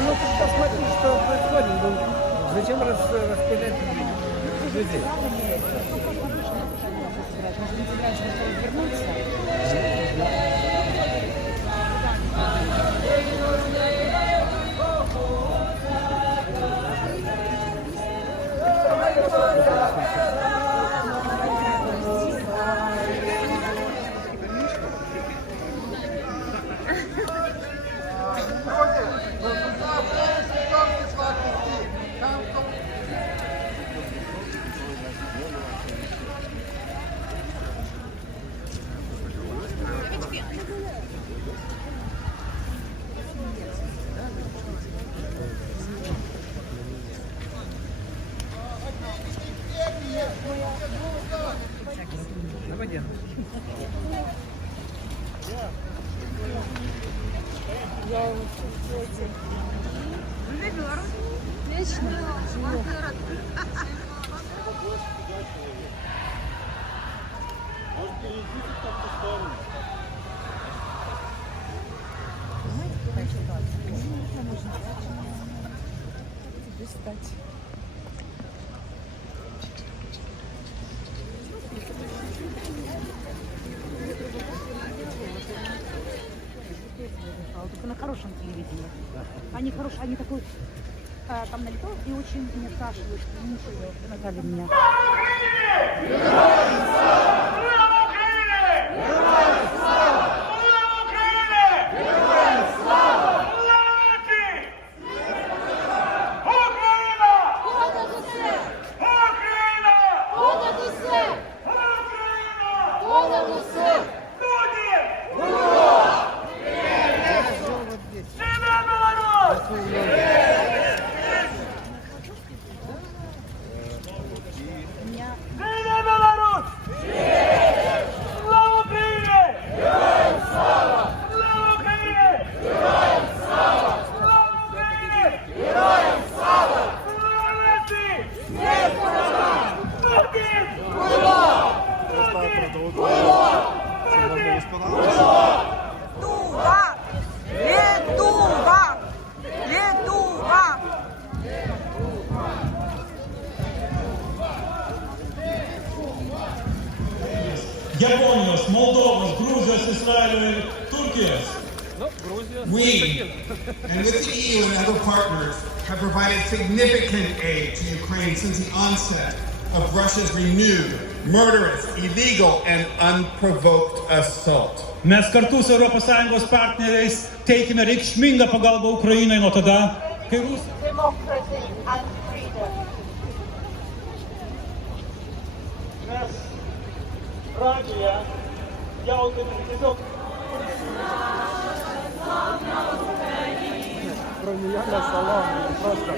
ну посмотри, что происходит. Ну, зачем распылять людей? Только на хорошем телевидении. Они хорошие, они такой там налетал и очень меня спрашивают, муж ее, Наталья меня. Япониos, Moldovas, Gruzias, Israel, Turkiyas. We, and with the EU and other partners, have provided significant aid to Ukraine since the onset of Russia's renewed, murderous, illegal, and unprovoked assault. Mes kartu su ES partneriais teikiame reikšmingą pagalbą Ukrainai nuo tada, kai Rusija. Democracy and freedom. Радія, я один зв'язок. Проміяна салам, просто.